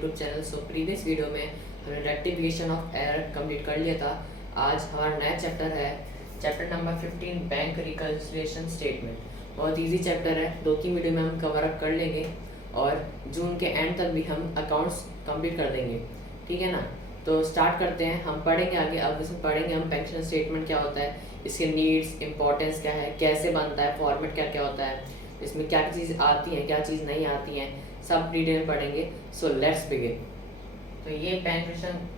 YouTube channel. So previous video में हमने rectification of error complete कर लिया था। आज हमारा नया चैप्टर है, chapter number 15, bank reconciliation statement. बहुत इजी चैप्टर है, 2-3 वीडियो में हम कवर अप कर लेंगे और जून के एंड तक भी हम अकाउंट्स कंप्लीट कर देंगे, ठीक है ना। तो स्टार्ट करते हैं, हम पढ़ेंगे आगे। अब इसमें पढ़ेंगे हम बैंक स्टेटमेंट क्या होता है, इसके नीड्स, इंपॉर्टेंस क्या है, कैसे बनता है, फॉर्मेट क्या क्या होता है, इसमें क्या चीज़ आती है, क्या चीज़ नहीं आती है, सब डिटेल पढ़ेंगे। So let's begin. तो ये बैंक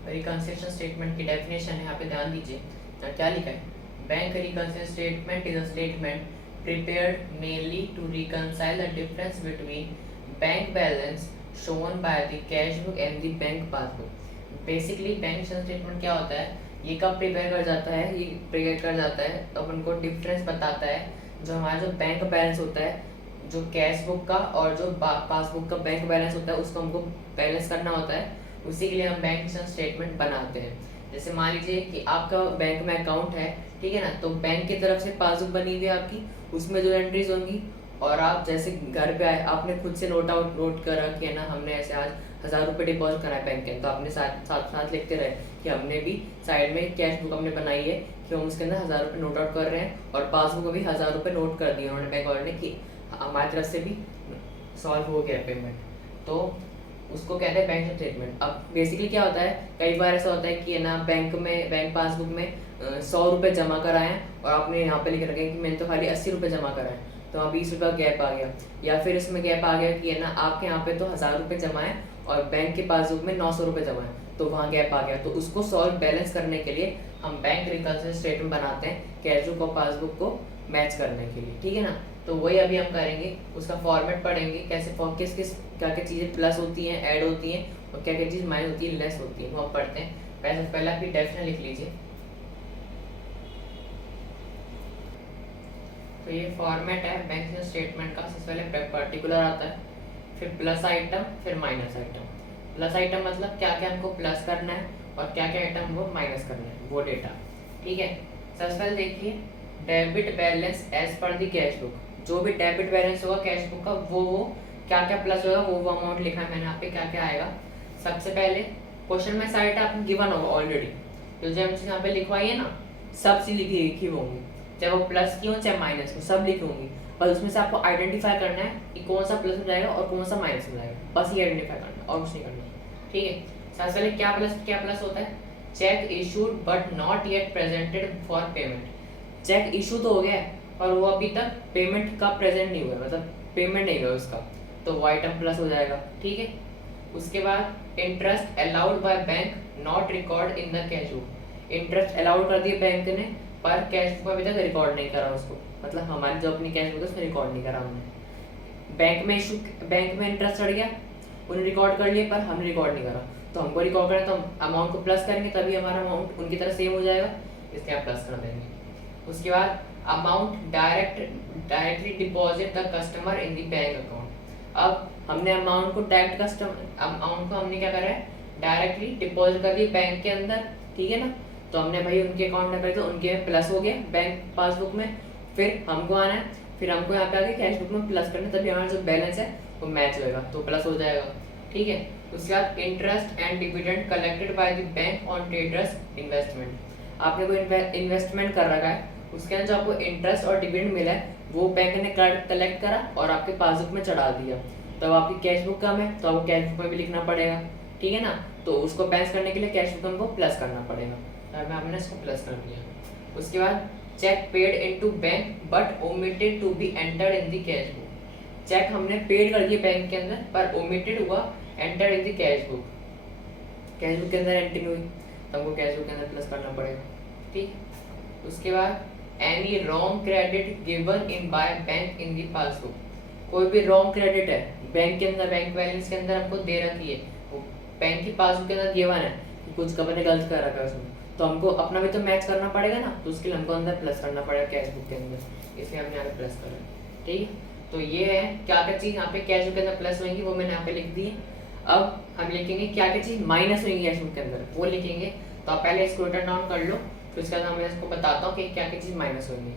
रिकन्सिलिएशन स्टेटमेंट की डेफिनेशन है, यहाँ पे ध्यान दीजिए। यहाँ क्या लिखा है, bank reconciliation statement is a statement prepared mainly to reconcile the difference between bank balance shown by the cash book and the bank passbook. Basically bank statement क्या होता है, ये कब प्रिपेयर कर जाता है, ये प्रिपेयर कर जाता है तो अपन को डिफरेंस बताता है। जो हमारा जो बैंक बैलेंस होता है, जो कैश बुक का और जो पासबुक का बैंक बैलेंस होता है, उसको हमको बैलेंस करना होता है। उसी के लिए हम बैंक स्टेटमेंट बनाते हैं। जैसे मान लीजिए कि आपका बैंक में अकाउंट है, ठीक है ना, तो बैंक की तरफ से पासबुक बनी हुई है आपकी, उसमें जो एंट्रीज होंगी, और आप जैसे घर पे आए, आपने खुद से नोट करा कि है ना, हमने ऐसे आज 1000 रुपये डिपॉजिट करा है बैंक के, तो आपने साथ लिखते रहे कि हमने भी साइड में कैश बुक हमने बनाई है कि हम उसके अंदर 1000 रुपये नोट आउट कर रहे हैं, और पासबुक में भी 1000 रुपये नोट कर दिए उन्होंने बैंक वाले ने कि हमारी तरफ से भी सॉल्व हो गया पेमेंट। तो उसको कहते हैं बैंक स्टेटमेंट। अब बेसिकली क्या होता है, कई बार ऐसा होता है कि है ना, बैंक पासबुक में 100 रुपये जमा कराएं और आपने यहाँ पे लिख रखें कि मैंने तो खाली 80 रुपये जमा कराएं, तो वहाँ 20 रुपये गैप आ गया। या फिर इसमें गैप आ गया कि है ना, आपके यहाँ पे तो 1000 रुपये जमा है और बैंक के पासबुक में 900 रुपये जमा है, तो वहाँ गैप आ गया। तो उसको सॉल्व बैलेंस करने के लिए हम बैंक रिकन्सिलिएशन स्टेटमेंट बनाते हैं, कैश बुक और पासबुक को मैच करने के लिए, ठीक है ना। तो वही अभी हम करेंगे, उसका फॉर्मेट पढ़ेंगे, कैसे किस क्या क्या चीज़ें प्लस होती हैं, ऐड होती हैं, और क्या क्या चीज़ माइनस होती है, लेस होती है, वो हम पढ़ते हैं। पहले आप डेफिनेशन लिख लीजिए। तो ये फॉर्मेट है बैंक स्टेटमेंट का। सबसे पहले पर्टिकुलर आता है, फिर प्लस आइटम, फिर माइनस आइटम। प्लस आइटम मतलब क्या क्या हमको प्लस करना है और क्या क्या आइटम हमको माइनस करना है, वो डेटा, ठीक है। सबसे पहले देखिए, डेबिट बैलेंस एज पर दी कैश बुक। जो भी डेबिट बैलेंस होगा कैश बुक का, वो क्या क्या प्लस होगा, वो अमाउंट लिखा है मैंने यहाँ पे, क्या क्या आएगा। सबसे पहले क्वेश्चन में साइड आपको गिवन होगा ऑलरेडी, तो जो हम यहाँ पे लिखवाई है ना, सब चीज लिखी होंगी, चाहे वो प्लस की हो चाहे माइनस की, सब लिखी होंगी। और उसमें से आपको आइडेंटिफाई करना है कि कौन सा प्लस में जाएगा और कौन सा माइनस में जाएगा, बस ये आइडेंटिफाई करना है और कुछ नहीं करना, ठीक है। सबसे पहले क्या प्लस होता है, cheque issued but not yet presented for payment. Cheque issue तो हो गया है और वो अभी तक पेमेंट का प्रेजेंट नहीं हुआ, मतलब पेमेंट नहीं हुआ उसका, तो वो आइटम प्लस हो जाएगा, ठीक है। उसके बाद interest allowed by bank not record in the cash book. Interest allowed कर दिया बैंक ने, पर कैश बुक अभी तक रिकॉर्ड नहीं करा उसको, मतलब हमारी जो अपनी कैश बुक है उसमें रिकॉर्ड नहीं करा हमने। बैंक में इंटरेस्ट चढ़ गया, उन्हें रिकॉर्ड कर लिया पर हमने रिकॉर्ड नहीं करा, तो हमको रिकॉर्ड करना, तो अमाउंट को प्लस करेंगे तभी हमारा अमाउंट उनकी तरह सेम हो जाएगा, इसलिए आप प्लस कर देंगे। उसके बाद amount directly deposit the customer in the bank account. अब हमने अमाउंट को अमाउंट को हमने क्या करा है, डायरेक्टली डिपॉजिट कर दिया बैंक के अंदर, ठीक है ना। तो हमने भाई उनके अकाउंट में करे, तो उनके प्लस हो गया बैंक पासबुक में, फिर हमको आना है, फिर हमको यहाँ पे आके कैश बुक में प्लस करना, तभी हमारा जो बैलेंस है वो मैच होएगा, तो प्लस हो जाएगा, ठीक है। उसके बाद interest and dividend collected by the bank on traders investment. आपने कोई इन्वेस्टमेंट कर रखा है, उसके अंदर जो आपको इंटरेस्ट और डिविडेंड मिला है, वो बैंक ने कलेक्ट करा और आपके पासबुक में चढ़ा दिया, तो आपकी कैश बुक कम है तो आपको कैश बुक में भी लिखना पड़ेगा, ठीक है ना। तो उसको बैलेंस करने के लिए कैश बुक हमको प्लस करना पड़ेगा, तो हमने इसको प्लस कर दिया। उसके बाद cheque paid into bank but omitted to be entered in the cash book. Cheque हमने पेड कर दिया बैंक के अंदर, पर ओमिटेड हुआ entered in the cash book, cash book के अंदर एंट्री हुई, तो हमको कैश बुक के अंदर प्लस करना पड़ेगा, ठीक। उसके बाद any wrong credit given in by bank in the passbook. कोई भी रॉन्ग क्रेडिट है बैंक के अंदर, बैंक बैलेंस के अंदर हमको दे रखी है, वो बैंक की पासबुक के अंदर गिवन है कि कुछ कंपनी ने गलत कर रखा है उसमें, तो हमको अपना भी तो मैच करना पड़ेगा ना, तो उसके लिए हमको अंदर प्लस करना पड़ेगा कैश बुक के अंदर, इसलिए हमने यहाँ पे प्लस करा, ठीक है। तो ये है क्या क्या चीज़ यहाँ पे कैश बुक के अंदर प्लस होंगी, वो मैंने यहाँ पे लिख दी है। अब हम लिखेंगे क्या क्या चीज़ माइनस होंगी कैश बुक के अंदर, वो लिखेंगे। तो आप पहले इसको रिटर्न डाउन कर लो, फिर उसके बाद मैं इसको बताता हूँ कि क्या क्या चीज़ माइनस होंगी।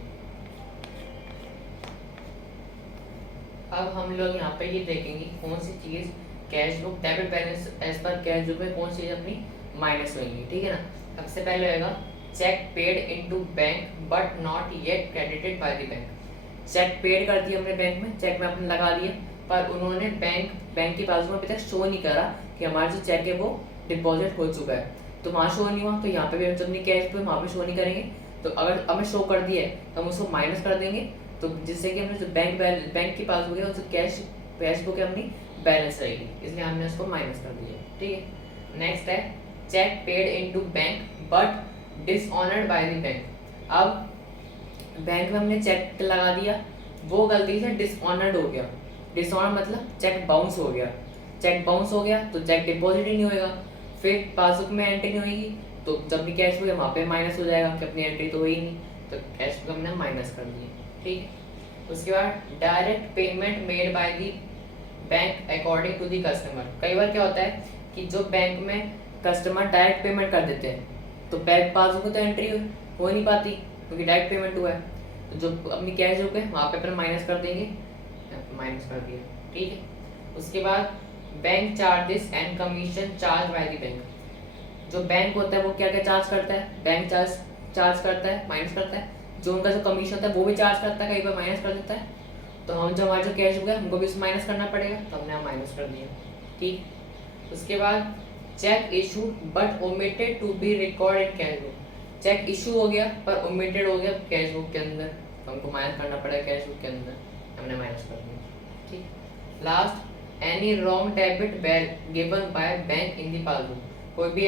अब हम लोग यहाँ पे ये देखेंगे कौन सी चीज़ cash book debit balance as per cash book में कौन सी चीज अपनी माइनस होंगी, ठीक है ना। सबसे पहले होगा cheque paid into bank but not yet credited by the bank. Cheque paid कर दिया हमने बैंक में, चेक में अपने लगा दिया, पर उन्होंने बैंक की पासबुक में अभी तक शो नहीं करा कि हमारा जो चेक है वो डिपॉजिट हो चुका है, तो वहाँ शो नहीं हुआ, तो यहाँ पे भी हम जब अपनी कैश पे वहाँ पे शो नहीं करेंगे। तो अगर हमें शो कर दिया है तो हम उसको माइनस कर देंगे, तो जिससे कि हमने जो बैंक की पासबुक है उससे कैश बुक है अपनी बैलेंस रहेगी, इसलिए हमने उसको माइनस कर दिया, ठीक है। नेक्स्ट है cheque paid into bank but dishonoured by the bank. अब बैंक में हमने चेक लगा दिया, वो गलती से डिसऑनर्ड हो गया। डिसऑनर्ड मतलब चेक बाउंस हो गया। चेक बाउंस हो गया तो चेक डिपॉजिट ही नहीं होएगा, फिर पासबुक में एंट्री नहीं होगी, तो जब भी कैश बुक है वहाँ पे माइनस हो जाएगा कि अपनी एंट्री तो हुई नहीं, तो कैश बुक हमने माइनस कर दी, ठीक है। उसके बाद direct payment made by the bank according to the customer. कई बार क्या होता है कि जो बैंक में कस्टमर डायरेक्ट पेमेंट कर देते हैं, तो बैंक पासबुक में तो एंट्री हो नहीं पाती क्योंकि डायरेक्ट पेमेंट हुआ है, तो जो अपनी कैश बुक है वहाँ पे अपन माइनस कर देंगे, माइनस कर दिया, ठीक है। उसके बाद bank charges and commission charge by the bank. जो बैंक होता है वो क्या क्या चार्ज करता है, बैंक चार्ज करता है, माइनस करता है, जो उनका जो कमीशन होता है वो भी चार्ज करता है, कई बार माइनस कर देता है, तो हम जो हमारा जो कैश बुक है हमको भी माइनस करना पड़ेगा, तो हमने माइनस कर दिया, ठीक। उसके बाद cheque issue but omitted to be record in cash book. Cheque issue हो गया पर ओमिटेड हो गया कैश बुक के अंदर, तो हमको माइनस करना पड़ेगा कैश बुक के अंदर, हमने माइनस कर दिया, ठीक। Last any wrong debit given by bank in the passbook. कोई भी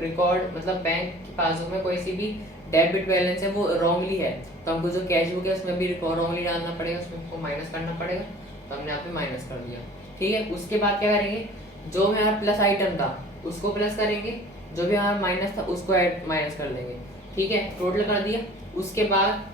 रिकॉर्ड मतलब बैंक की पासबुक में कोई सी भी डेबिट बैलेंस है वो रॉन्गली है, तो हमको जो कैश बुक है उसमें भी रॉन्गली डालना पड़ेगा, उसमें हमको माइनस करना पड़ेगा, तो हमने यहाँ पे माइनस कर दिया, ठीक है। उसके बाद क्या करेंगे, जो भी हमारा प्लस आइटम था उसको प्लस करेंगे, जो भी हमारा माइनस था उसको माइनस कर देंगे, ठीक है, टोटल कर दिया। उसके बाद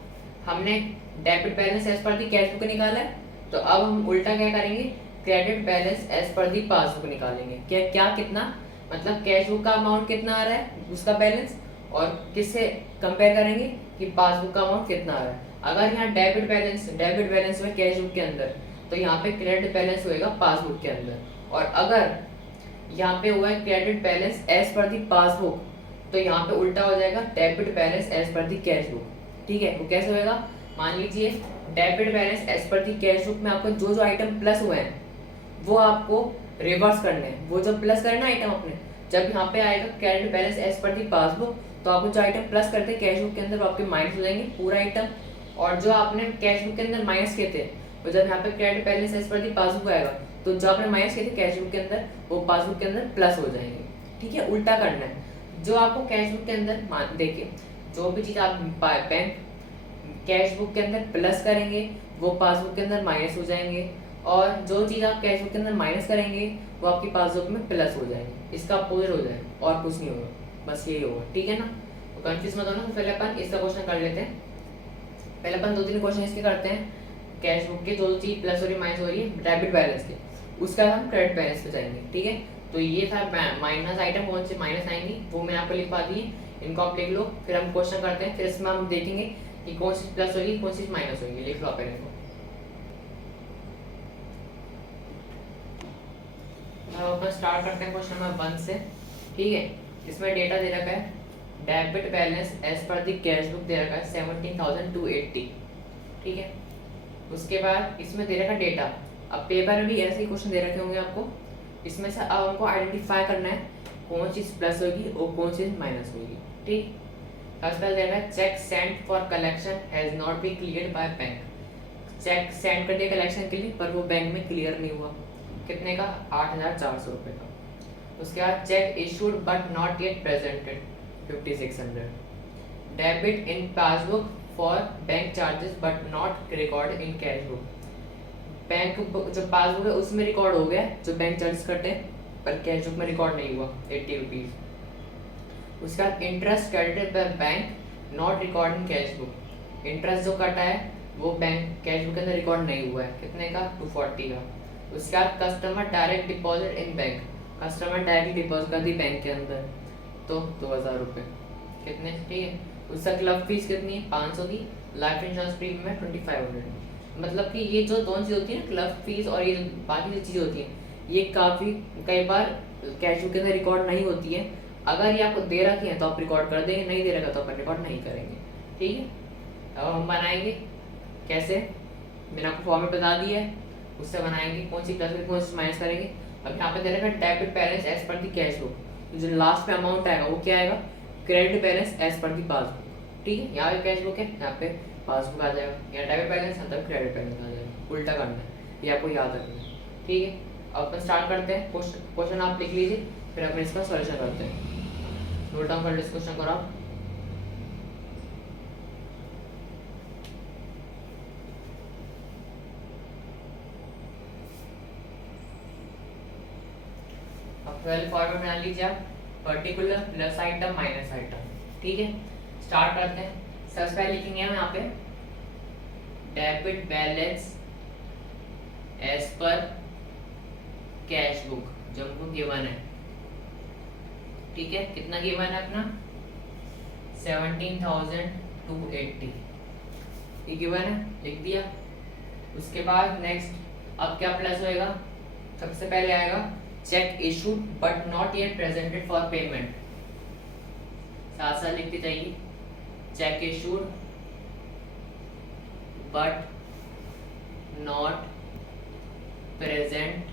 हमने डेबिट बैलेंस एज पर दी कैश बुक निकाला है, तो अब हम उल्टा क्या करेंगे, credit balance as per the passbook निकालेंगे। क्या कितना मतलब कैश बुक का अमाउंट कितना आ रहा है उसका बैलेंस, और किससे कंपेयर करेंगे कि पासबुक का अमाउंट कितना आ रहा है। अगर यहाँ डेबिट बैलेंस में कैश बुक के अंदर, तो यहाँ पे क्रेडिट बैलेंस होएगा पासबुक के अंदर, और अगर यहाँ पे हुआ है credit balance as per the passbook, तो यहाँ पे उल्टा हो जाएगा डेबिट बैलेंस एज पर दी कैश बुक, ठीक है। वो कैसे होएगा, मान लीजिए डेबिट बैलेंस एज पर दी कैश बुक में आपको जो जो आइटम प्लस हुए हैं वो आपको रिवर्स करने हैं, वो जब प्लस करना आइटम अपने, जब यहाँ पे आएगा credit balance as per the passbook, तो आपको जो आइटम प्लस करते हैं कैश बुक के अंदर वो आपके माइनस हो जाएंगे पूरा आइटम, और जो आपने कैश बुक के अंदर माइनस किए थे वो जब यहाँ पे credit balance as per the passbook आएगा, तो जो आपने माइनस किए थे कैश बुक के अंदर वो पासबुक के अंदर प्लस हो जाएंगे, ठीक है। उल्टा करना है, जो आपको कैश बुक के अंदर देखिए जो भी चीज़ आप बैंक कैश बुक के अंदर प्लस करेंगे वो पासबुक के अंदर माइनस हो जाएंगे, और जो चीज़ आप कैश बुक के अंदर माइनस करेंगे वो आपकी पासबुक में प्लस हो जाएंगे, इसका अपोजिट हो जाएगा और कुछ नहीं होगा, बस यही होगा, ठीक है ना। तो कंफ्यूज मत होना। तो पहले अपन इसका क्वेश्चन कर लेते हैं। पहले अपन 2-3 क्वेश्चन इसके करते हैं, कैश बुक के जो चीज़ प्लस हो रही है माइनस हो रही है डेबिट बैलेंस के, उसका हम क्रेडिट बैलेंस पे जाएंगे, ठीक है। तो ये था माइनस आइटम, कौन से माइनस आएंगी वो मैंने आपको लिखवा दी है, इनको आप लिख लो, फिर हम क्वेश्चन करते हैं, फिर इसमें हम देखेंगे कि कौन सी प्लस होगी कौन सी माइनस होगी। लिख लो आप पहले। अब अपन स्टार्ट करते हैं क्वेश्चन नंबर 1 से, ठीक है। इसमें डेटा दे रखा है debit balance as per the cash book दे रखा है 17,280, ठीक है। उसके बाद इसमें दे रखा डेटा, अब पेपर में भी ऐसे ही क्वेश्चन दे रखे होंगे आपको, इसमें से अब हमको आइडेंटिफाई करना है कौन चीज़ प्लस होगी और कौन चीज़ माइनस होगी, ठीक। फर्स्ट दे रखा है cheque send for collection has not be clear by bank. Cheque send कर दिया कलेक्शन के लिए पर वो बैंक में क्लियर नहीं हुआ, कितने का, 8,400 रुपये का। उसके बाद cheque issued but not yet presented 5,600। Debit in passbook for bank charges but not record in cash book. Bank जो पासबुक है उसमें रिकॉर्ड हो गया जो बैंक चार्जेस कटे हैं, पर कैश बुक में रिकॉर्ड नहीं हुआ 80 रुपीज़। उसके बाद interest credited by bank not record in cash book. Interest जो कटा है वो बैंक कैश बुक के अंदर रिकॉर्ड नहीं हुआ है, कितने का, 240 का। उसके बाद कस्टमर डायरेक्ट डिपॉजिट इन बैंक, कस्टमर डायरेक्ट डिपॉजिट कर दी बैंक के अंदर, तो 2,000 रुपये, कितने, ठीक है। उसका क्लब फीस कितनी है, 500 की। लाइफ इंश्योरेंस प्रीमियम है 2,500। मतलब कि ये जो दोनों चीज़ होती है ना, क्लब फीस और ये बाकी जो चीज़ें होती हैं, ये काफ़ी कई बार कैश बुक के अंदर रिकॉर्ड नहीं होती है। अगर ये आपको दे रखी है तो आप रिकॉर्ड कर देंगे, नहीं दे रखा तो अपन रिकॉर्ड नहीं करेंगे। ठीक है, अब हम बनाएंगे कैसे, मैंने आपको फॉर्मेट बता दिया है, उससे बनाएंगे। कौन सी प्लस कौन सी माइनस करेंगे। अब यहाँ पे दे रखा है डेबिट बैलेंस एज पर दी कैश बुक, तो जो लास्ट पे अमाउंट आएगा वो क्या आएगा, credit balance as per the passbook. ठीक है, यहाँ पे कैश बुक है, यहाँ पे पासबुक आ जाएगा, यहाँ डेबिट बैलेंस मतलब क्रेडिट बैलेंस आ जाएगा, उल्टा करना है, ये आपको याद रखना है। ठीक है, अब अपन स्टार्ट करते हैं। क्वेश्चन आप लिख लीजिए, फिर अपन इसका सॉल्यूशन करते हैं। नोट डाउन कर लीजिए क्वेश्चन करो आप। पहले फॉर्मेट बना लीजिए आप, particular plus item minus item. ठीक है, स्टार्ट करते हैं। सबसे पहले लिखेंगे हम यहाँ पे debit balance as per cash book, जो हमको गिवन है। ठीक है, कितना गिवन है अपना 17,280, ये गिवन है, लिख दिया। उसके बाद नेक्स्ट अब क्या प्लस होएगा, सबसे पहले आएगा check issued but not yet presented for payment, साथ साथ लिखते जाइए, check issued but not present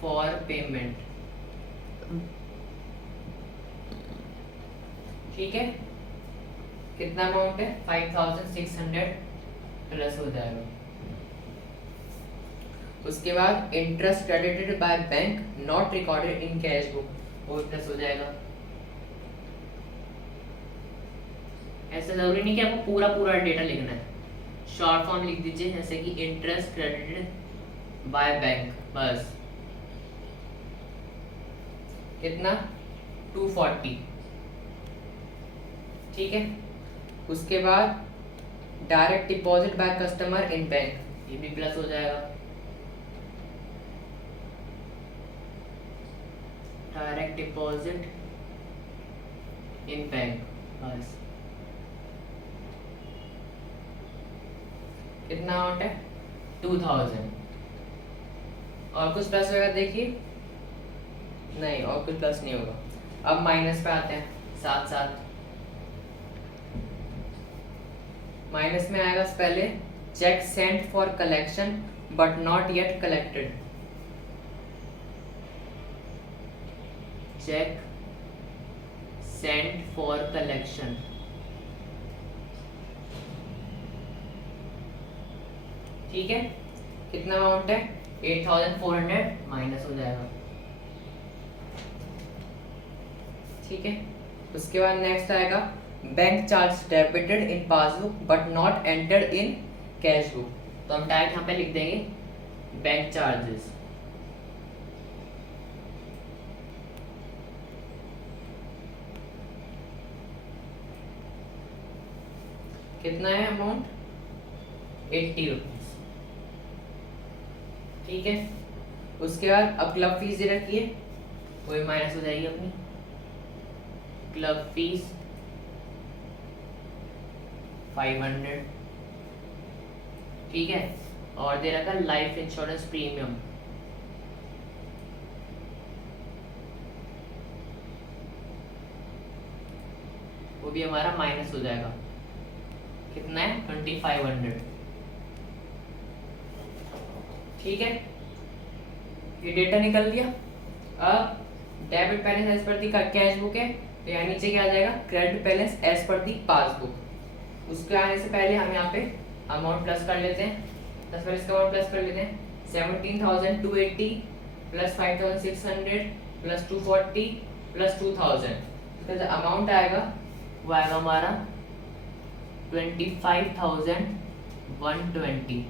for payment. ठीक है, कितना अमाउंट है 5,600 प्लस हो जाएगा। उसके बाद interest credited by bank not recorded in cash book, वो प्लस हो जाएगा। ऐसा जरूरी नहीं कि आपको पूरा पूरा डेटा लिखना है, शॉर्ट फॉर्म लिख दीजिए, जैसे कि इंटरेस्ट क्रेडिटेड बाय बैंक, बस। कितना 240। ठीक है, उसके बाद direct deposit by customer in bank, ये भी प्लस हो जाएगा। डायरेक्ट डिपॉजिट इन बैंक, बस। कितना अमाउंट है 2000। और कुछ प्लस होगा देखिए, नहीं और कुछ प्लस नहीं होगा। अब माइनस पे आते हैं, साथ साथ माइनस में आएगा पहले cheque sent for collection but not yet collected, cheque sent for collection. ठीक है, कितना अमाउंट है 8,400, माइनस हो जाएगा। ठीक है, उसके बाद नेक्स्ट आएगा bank charge debited in passbook but not entered in cash book, तो हम डायरेक्ट यहाँ पे लिख देंगे बैंक चार्जेस। कितना है अमाउंट 80 रुपीज। ठीक है, उसके बाद अब क्लब फीस दे रखी है, वही माइनस हो जाएगी अपनी क्लब फीस 500। ठीक है, और दे रखा लाइफ इंश्योरेंस प्रीमियम, वो भी हमारा माइनस हो जाएगा। कितना है 2500। ठीक है, ये डेटा निकल दिया। अब डेबिट बैलेंस एज पर दी कैश बुक है, तो यहाँ नीचे क्या आ जाएगा credit balance as per the passbook. उसके आने से पहले हम यहाँ पे अमाउंट प्लस कर लेते हैं, प्लस पहले इसका अमाउंट प्लस कर लेते हैं 17,280 प्लस 5,600 प्लस 240 प्लस 2,000, इसका जो अमाउंट आएगा वो आएगा हमारा 25,120।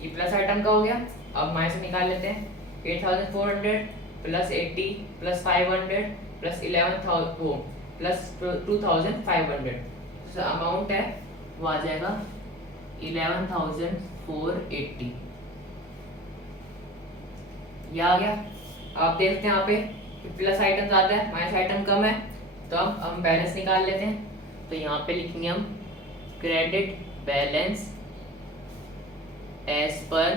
ये प्लस आइटम का हो गया। अब माइनस निकाल लेते हैं 8,400 प्लस 80 प्लस 500 प्लस 11,000 प्लस 2,500, तो अमाउंट है वो आ जाएगा 11,480। ये आ गया। आप देखते हैं यहाँ पे प्लस आइटम ज़्यादा है माइनस आइटम कम है, तो अब हम बैलेंस निकाल लेते हैं। तो यहाँ पे लिखेंगे हम credit balance as per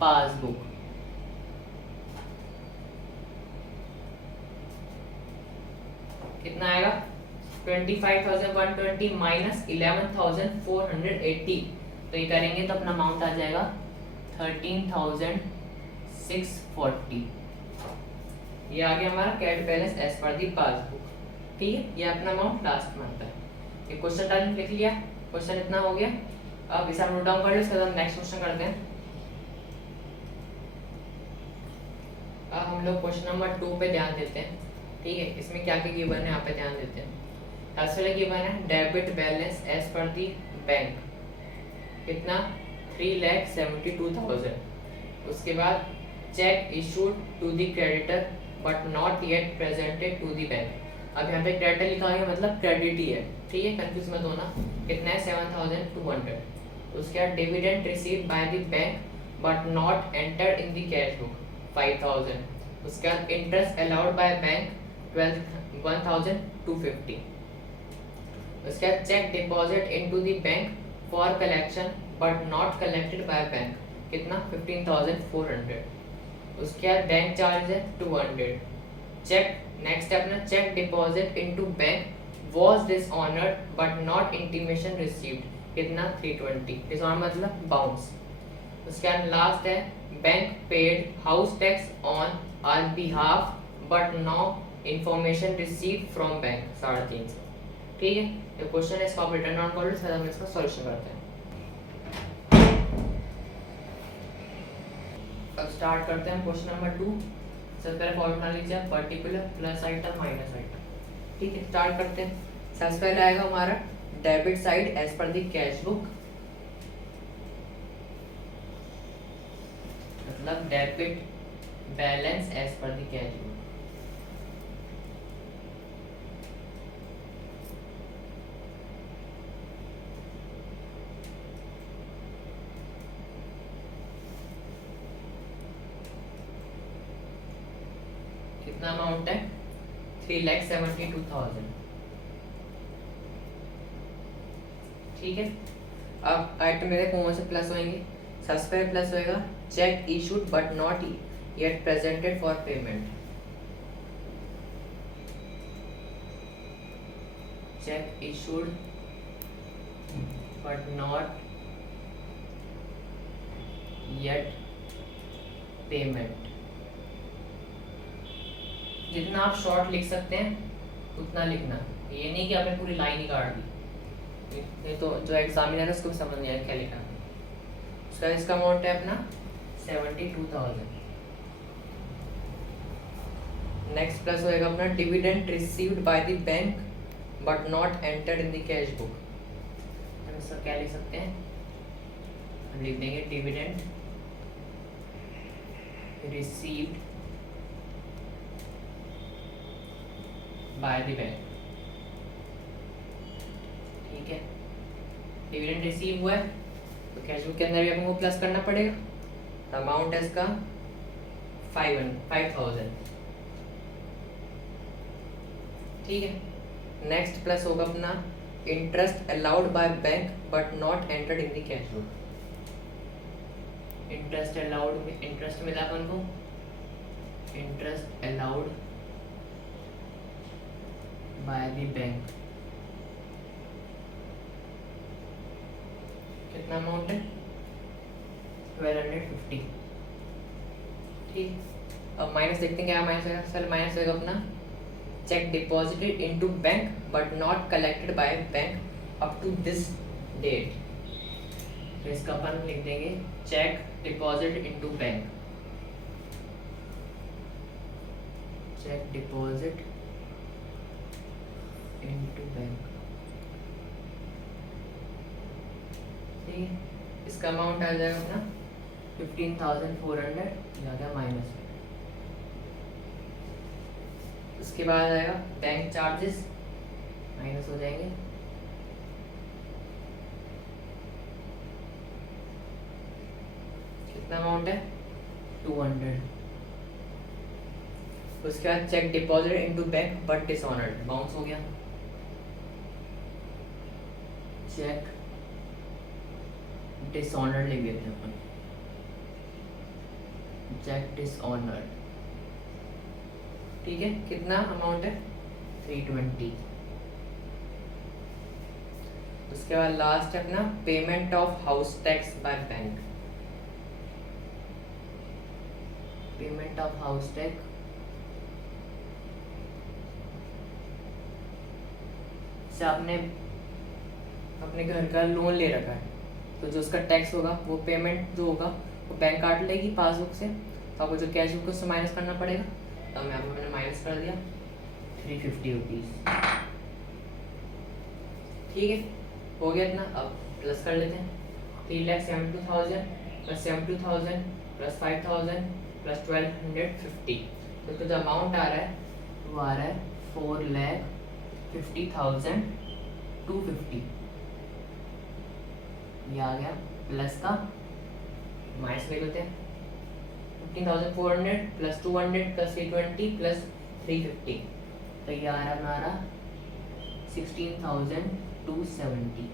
passbook. कितना आएगा 25,120 माइनस 11,480, तो ये करेंगे तो अपना अमाउंट आ जाएगा 13,640। ये आ गया हमारा cash balance as per the passbook. ठीक है, ये अपना अमाउंट लास्ट में आता है। ये क्वेश्चन टाइम लिख लिया, क्वेश्चन इतना हो गया। अब इसे नोट डाउन कर लो, इसके बाद नेक्स्ट क्वेश्चन करते हैं। अब हम लोग क्वेश्चन नंबर 2 पे ध्यान देते हैं। ठीक है, इसमें क्या क्या गिवन है यहाँ पे ध्यान देते हैं। सबसे गिवन है डेबिट बैलेंस एज पर दी बैंक, कितना 3,72,000। उसके बाद cheque issued to the creditor but not yet presented to the bank. अब यहाँ पे क्रेडिटर लिखा है मतलब क्रेडिट ही है। ठीक है, कंफ्यूज मत होना। कितना है 7,200। उसके बाद dividend received by the bank but not entered in the cash book 5,000। उसके बाद इंटरेस्ट अलाउड बाय बैंक 1,250। उसके बाद cheque deposit into the bank for collection but not collected by bank, कितना 15,400। उसके बाद बैंक चार्ज है 200। चेक नेक्स्ट है अपना cheque deposit into bank was dishonoured but not intimation received, कितना 320। डिसऑनर मतलब बाउंस। उसके बाद लास्ट है bank paid house tax on our behalf but no information received from bank 350। ठीक है, ये क्वेश्चन है, इसको आप रिटर्न डाउन कर लो, फिर हम इसका सॉल्यूशन करते हैं। अब स्टार्ट करते हैं क्वेश्चन नंबर 2। सबसे पहले फॉर्मूला लीजिए, particular plus item minus item. ठीक है, स्टार्ट करते हैं। सबसे पहले आएगा हमारा debit side as per the cash book, मतलब debit balance as per the cash book. कितना अमाउंट है 3,72,000। ठीक है, अब आइटम मेरे कौन से प्लस होंगे। सबसे पहले प्लस होएगा check issued but not yet presented for payment. Check issued but not yet payment. जितना आप शॉर्ट लिख सकते हैं उतना लिखना, ये नहीं कि आपने पूरी लाइन ही काट दी, नहीं तो जो एग्जामिनर है उसको भी समझ नहीं आया क्या लिखा है। उसका इसका अमाउंट है अपना 72,000। नेक्स्ट प्लस होएगा अपना dividend received by the bank but not entered in the cash book. हम इसका क्या लिख सकते हैं, हम लिख देंगे dividend received by the bank. ठीक है, डिविडेंड रिसीव हुआ है तो कैश बुक के अंदर भी आपको प्लस करना पड़ेगा। अमाउंट है इसका 5,000। ठीक है, नेक्स्ट प्लस होगा अपना interest allowed by bank but not entered in the cash book. Interest allowed में इंटरेस्ट मिला अपन को, interest allowed by the bank, कितना अमाउंट है 1,250। ठीक, अब माइनस देखते हैं क्या माइनस होगा। सर माइनस होगा अपना cheque deposited into bank but not collected by bank up to this date. तो इसका अपन लिख देंगे cheque deposit into bank, cheque deposit into bank. ठीक है, इसका अमाउंट आ जाएगा अपना 15,400, ज़्यादा माइनस। उसके बाद आएगा बैंक चार्जेस, माइनस हो जाएंगे। कितना अमाउंट है 200। उसके बाद cheque deposit into bank but dishonoured, bounce हो गया। चेक डिसऑनर्ड लिख देते हैं अपन, चेक डिसऑनर्ड। ठीक है, कितना अमाउंट है 320। उसके बाद लास्ट है अपना payment of house tax by bank. Payment of house tax से आपने अपने घर का लोन ले रखा है, तो जो उसका टैक्स होगा वो पेमेंट जो होगा वो बैंक काट लेगी पासबुक से, तो आपको जो कैश बुक उससे माइनस करना पड़ेगा। तो मैंने माइनस कर दिया 350 रुपीज़। ठीक है, हो गया इतना। अब प्लस कर लेते हैं, 3,72,000 प्लस 72,000 प्लस 5,000 प्लस 1,250। तो जो अमाउंट आ रहा है वो आ रहा है 4,50,250। ये आ गया प्लस का, माइनस ले लेते हैं 15,400 प्लस 200 प्लस 320 प्लस 350। तो ये आ रहा हमारा 16,270।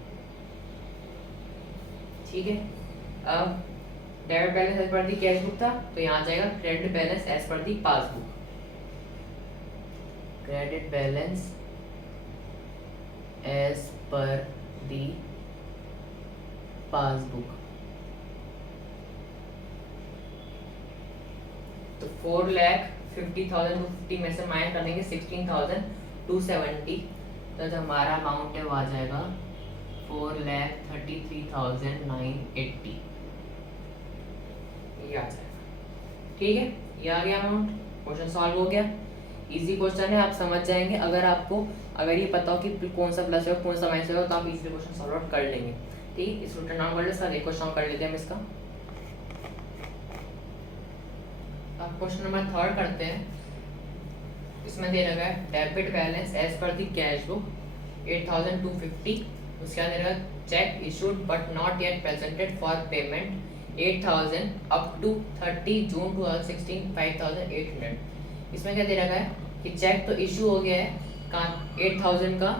ठीक है, अब डेबिट बैलेंस एज पर दी कैश बुक था, तो यहाँ आ जाएगा credit balance as per the passbook. Credit balance as per the passbook. तो 4,50,250 में से माइनस कर देंगे 16,270, तो जो हमारा अमाउंट है वो आ जाएगा 4,33,980। ये आ जाएगा। ठीक है, ये आ गया अमाउंट, क्वेश्चन सॉल्व हो गया। इजी क्वेश्चन है, आप समझ जाएंगे। अगर ये पता हो कि कौन सा प्लस है कौन सा माइनस है, तो आप इजीली क्वेश्चन सॉल्व आउट कर लेंगे। ठीक, इस रिटर्न डाउन कर लेते हैं, एक क्वेश्चन कर लेते हैं हम इसका। अब क्वेश्चन नंबर 3 करते हैं। इसमें दे रखा है डेबिट बैलेंस एज पर दी कैश बुक 8,250। उसके बाद दे रखा है cheque issued but not yet presented for payment 8,000 up to 30 June 2016 5,800। इसमें क्या दे रखा है कि चेक तो इशू हो गया है 8,000 का,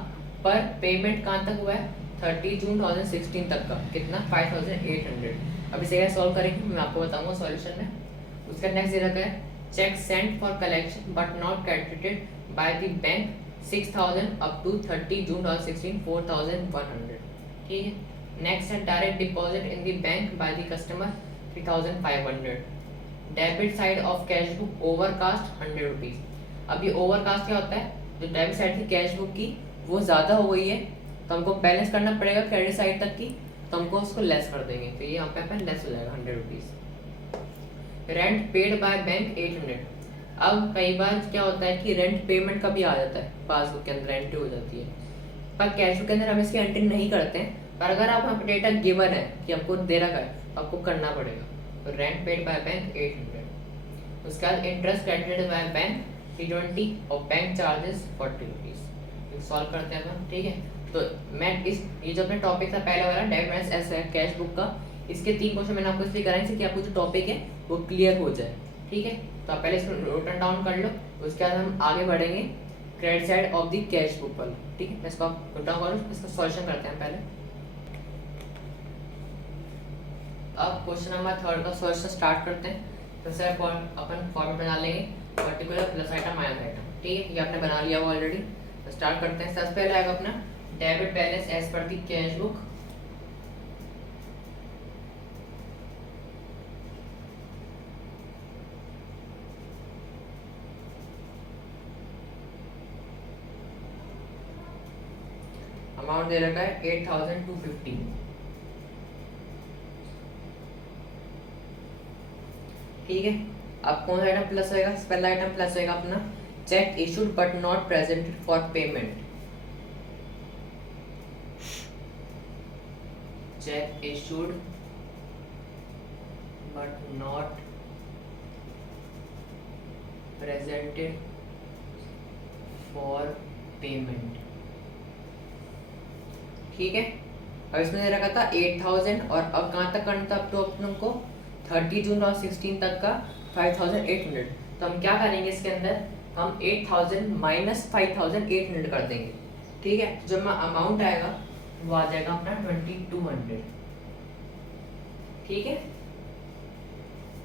पर पेमेंट कहाँ तक हुआ है 30 जून 2016 तक का, कितना 5,800। अब इसे क्या सॉल्व करेंगे मैं आपको बताऊंगा सॉल्यूशन में। उसका नेक्स्ट दे रखा है cheque sent for collection but not credited by the bank 6,000 up to 30 June 2016 4,100। ठीक है, नेक्स्ट है direct deposit in the bank by the customer 3,500। Debit side of cash book overcast 100 rupees. अब ये ओवरकास्ट क्या होता है, जो डेबिट साइड की कैश बुक की वो ज़्यादा हो गई है, तो हमको बैलेंस करना पड़ेगा क्रेडिट साइड तक की, तो हमको उसको लेस कर देंगे, तो ये यहाँ पे अपन लेस हो जाएगा 100 rupees. Rent paid by bank 800। अब कई बार क्या होता है कि रेंट पेमेंट का भी आ जाता है, पासबुक के अंदर एंट्री हो जाती है, पर कैश बुक के अंदर हम इसकी एंट्री नहीं करते हैं। पर अगर आप वहाँ पर डेटा गिवन है कि आपको दे रखा है तो आपको करना पड़ेगा। तो रेंट पेड बाय बैंक 800। उसके बाद इंटरेस्ट क्रेडिटेड बाय बैंक 320 और बैंक चार्जेस 40 रुपीज़। सॉल्व करते हैं हम। ठीक है, तो मैं ये जो अपना टॉपिक था पहले वाला डेबिट बैलेंस ऐसा है कैश बुक का, इसके 3 क्वेश्चन मैंने आपको इसलिए कराए कि आपको जो टॉपिक है वो क्लियर हो जाए। ठीक है, तो आप पहले इसको नोट डाउन कर लो, उसके बाद हम आगे बढ़ेंगे credit side of the cash book वाला। ठीक है, मैं इसको नोट डाउन करूँ, इसका सॉल्यूशन करते हैं पहले। अब क्वेश्चन नंबर 3 का सॉल्यूशन स्टार्ट करते हैं। तो सर अपन फॉर्मेट बना लेंगे particular plus item minus item. ठीक है, ये आपने बना लिया हुआ ऑलरेडी। तो स्टार्ट करते हैं। सबसे पहले आएगा अपना डेबिट बैलेंस एज पर दी कैश बुक। अमाउंट दे रखा है 8,250। ठीक है, अब कौन सा आइटम प्लस होएगा, पहला आइटम प्लस होएगा अपना check issued but not presented for payment. Check issued but not presented for payment. ठीक है, अब इसमें दे रखा था 8,000 और अब कहाँ तक करना था, अब तो अपन को 30 जून 2016 तक का 5,800। तो हम क्या करेंगे इसके अंदर, हम 8,000 माइनस 5,800 कर देंगे। ठीक है, जब अमाउंट आएगा वो आ जाएगा अपना 2,200। ठीक है।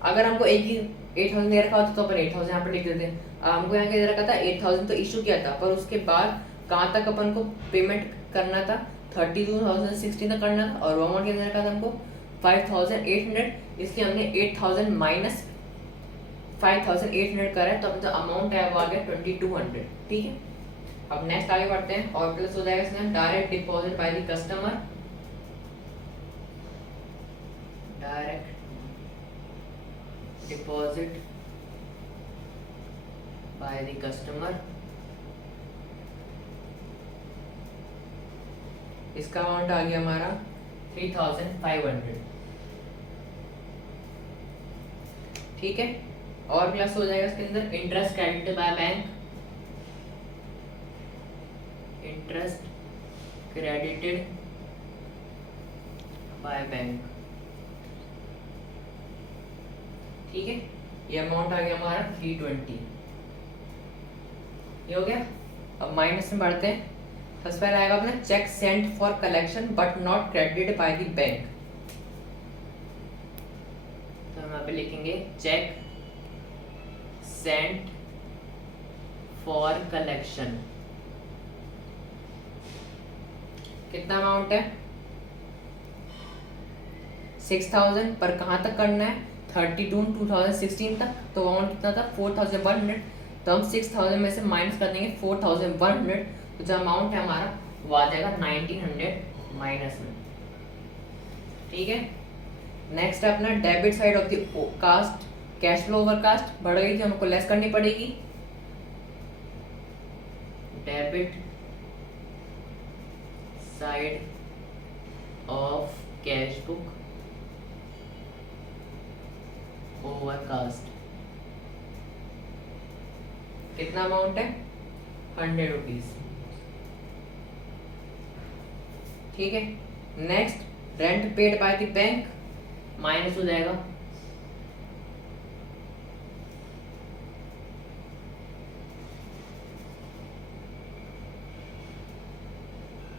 अगर हमको एक ही 8000 दे रखा होता तो अपन 8000 यहाँ पर लिख देते। हमको यहाँ दे रखा था 8000 तो इशू किया था, पर उसके बाद कहाँ तक अपन को पेमेंट करना था, 32,016 तक करना था, और अमाउंट क्या दे रखा था हमको 5800, इसलिए हमने 8000 माइनस 5800 करा है, तो अपना अमाउंट है वो आ गया 2200। ठीक है, अब नेक्स्ट आगे बढ़ते हैं। और प्लस हो जाएगा इसमें direct deposit bye the customer, direct deposit bye the customer, इसका अमाउंट आ गया हमारा 3500। ठीक है, और प्लस हो जाएगा इसके अंदर interest credit by bank, interest credited by bank. ठीक है, ये अमाउंट आ गया हमारा 320। ये हो गया। अब माइनस में बढ़ते हैं। सबसे पहले आएगा अपना cheque sent for collection but not credited by the bank, तो हम यहाँ पे लिखेंगे चेक सेंट फॉर कलेक्शन। कितना अमाउंट है 6000, पर कहाँ तक करना है 32/2016 तक, तो अमाउंट कितना था 4100, तो हम 6000 में से माइनस कर देंगे 4100, तो जो अमाउंट है हमारा वो आ जाएगा 1900 माइनस में। ठीक है, नेक्स्ट है अपना debit side of the cast, cash flow overcast बढ़ गई थी, हमको लेस करनी पड़ेगी। Debit side of cash book overcast, कितना अमाउंट है 100 रुपीज। ठीक है, next rent paid by the bank, minus हो जाएगा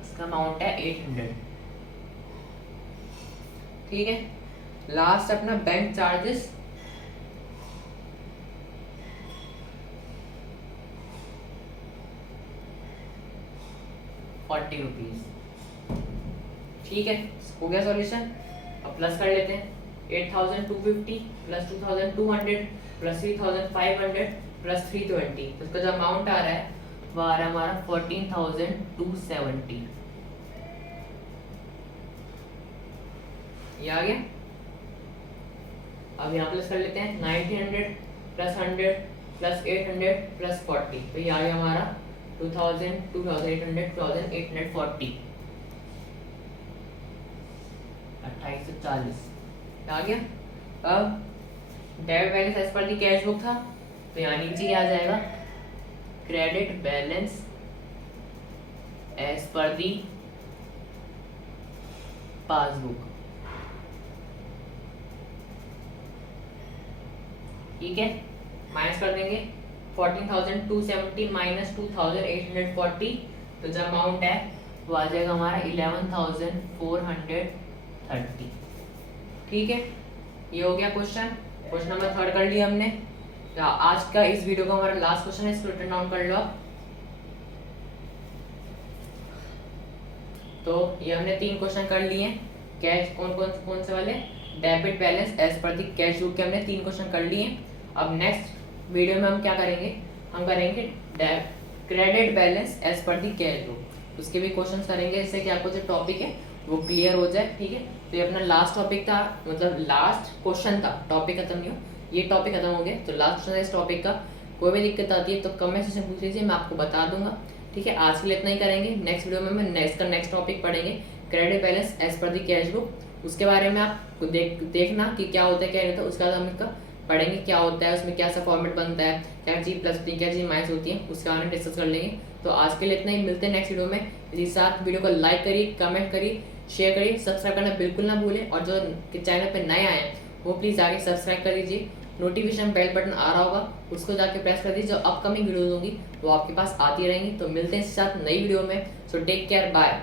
इसका अमाउंट है 800। ठीक है, लास्ट अपना बैंक चार्जेस, ₹40। ठीक है, हो गया सॉल्यूशन। अब प्लस कर लेते हैं 8250 प्लस 2200 प्लस 3500 प्लस 320, तो इसका जो अमाउंट आ रहा है वो आ रहा है हमारा 14270। ये आ गया। अब यहाँ प्लस कर लेते हैं 1900 प्लस 100 प्लस 800 प्लस 40, तो ये आ गया हमारा 2000 2800 2840 2840 आ गया। अब डेबिट बैलेंस एज पर दी कैश बुक था, तो यहाँ नीचे क्या आ जाएगा credit balance as per the passbook. ठीक है, माइनस कर देंगे 14,270 माइनस 2,840, तो जो अमाउंट है वो आ जाएगा हमारा 11,430। ठीक है, ये हो गया क्वेश्चन नंबर 3 कर लिया हमने। तो आज का इस वीडियो का हमारा लास्ट क्वेश्चन है, इसको रिटन डाउन कर लो आप। तो ये हमने 3 क्वेश्चन कर लिए हैं। कैश कौन से वाले, डेबिट बैलेंस एज पर दी कैश बुक के हमने 3 क्वेश्चन कर लिए हैं। अब नेक्स्ट वीडियो में हम क्या करेंगे, हम करेंगे क्रेडिट बैलेंस एज पर दी कैश बुक, उसके भी क्वेश्चंस करेंगे, जिससे कि आपको जो टॉपिक है वो क्लियर हो जाए। ठीक है, तो ये अपना लास्ट टॉपिक था, मतलब लास्ट क्वेश्चन था, टॉपिक खत्म नहीं हो, ये टॉपिक खत्म हो गया। तो लास्ट क्वेश्चन है इस टॉपिक का, कोई भी दिक्कत आती है तो कमेंट सेक्शन पूछ लीजिए, मैं आपको बता दूंगा। ठीक है, आज के लिए इतना ही करेंगे। नेक्स्ट वीडियो में मैं नेक्स्ट टॉपिक पढ़ेंगे क्रेडिट बैलेंस एज पर दी कैश बुक, उसके बारे में आप देखना कि क्या होता है क्या नहीं होता, उसके बाद हम इसका पढ़ेंगे क्या होता है, उसमें क्या सा फॉर्मेट बनता है, क्या चीज़ प्लस होती है, क्या चीज़ माइनस होती है, उसके बारे में डिस्कस कर लेंगे। तो आज के लिए इतना ही, मिलते हैं नेक्स्ट वीडियो में। इसी साथ वीडियो को लाइक करिए, कमेंट करिए, शेयर करिए, सब्सक्राइब करना बिल्कुल ना भूलें, और जो चैनल पर नए आए हैं वो प्लीज़ आगे सब्सक्राइब कर दीजिए। नोटिफिकेशन बेल बटन आ रहा होगा, उसको जाके प्रेस कर दीजिए, जो अपकमिंग वीडियोज होगी वो आपके पास आती रहेंगी। तो मिलते हैं इसी साथ नई वीडियो में। So take care, bye.